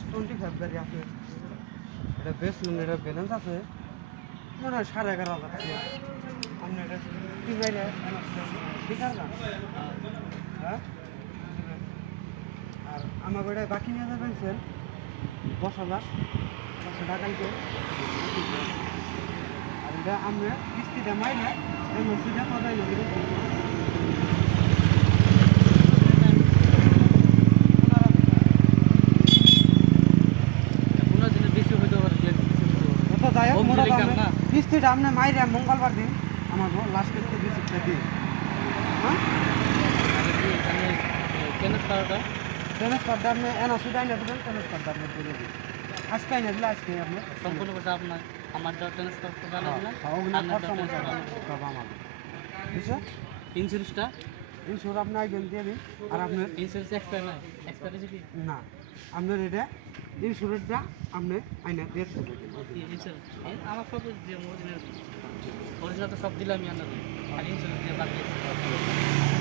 S25 গাড়ি আছে, এটা বেচলেন, এটা ব্যালেন্স আছে মনে হয় 11,500 টাকা। আপনি এটা কি বাইরে ঠিক আছে না? হ্যাঁ, আর আমার এটা বাকি নিয়ে যাবেন স্যার 10,000 টাকাইতে। আর এটা আমরা কিস্তিটা মাইলে এমএসিটা পাঠাই নেব। কিস্তিটা আপনি মাইরে মঙ্গলবার দিন আমার লাস্ট কিস্তি রিসিপ্টটা দিন। হ্যাঁ, ট্রান্সফারটা আপনি এনওসিটা এনে দেবেন, ট্রান্সফারটা আপনি করে দিন। আজকে এনে দিলে আজকে আপনি সম্পূর্ণ কথা আপনার আমার ট্রান্সফার করা লাগবে না। ওগুলো খরচা মতো সব আমার বুঝছো। ইন্স্যুরেন্সটা ইন্স্যুর আপনি আইবেন দিয়ে দিন। আর আপনার ইন্স্যুরেন্স এক্সপায়ার না, এক্সপায়ার আছে কি না, আপনার এটা ইন্স্যুরেন্সটা আপনি আইনে দিয়ে দেবেন। ইন্স্যুরেন্স আমার সব যে অরিজিনাল তো সব দিলাম আমি আপনাদের, আর ইন্স্যুরেন্স দিয়ে বাকি আছে।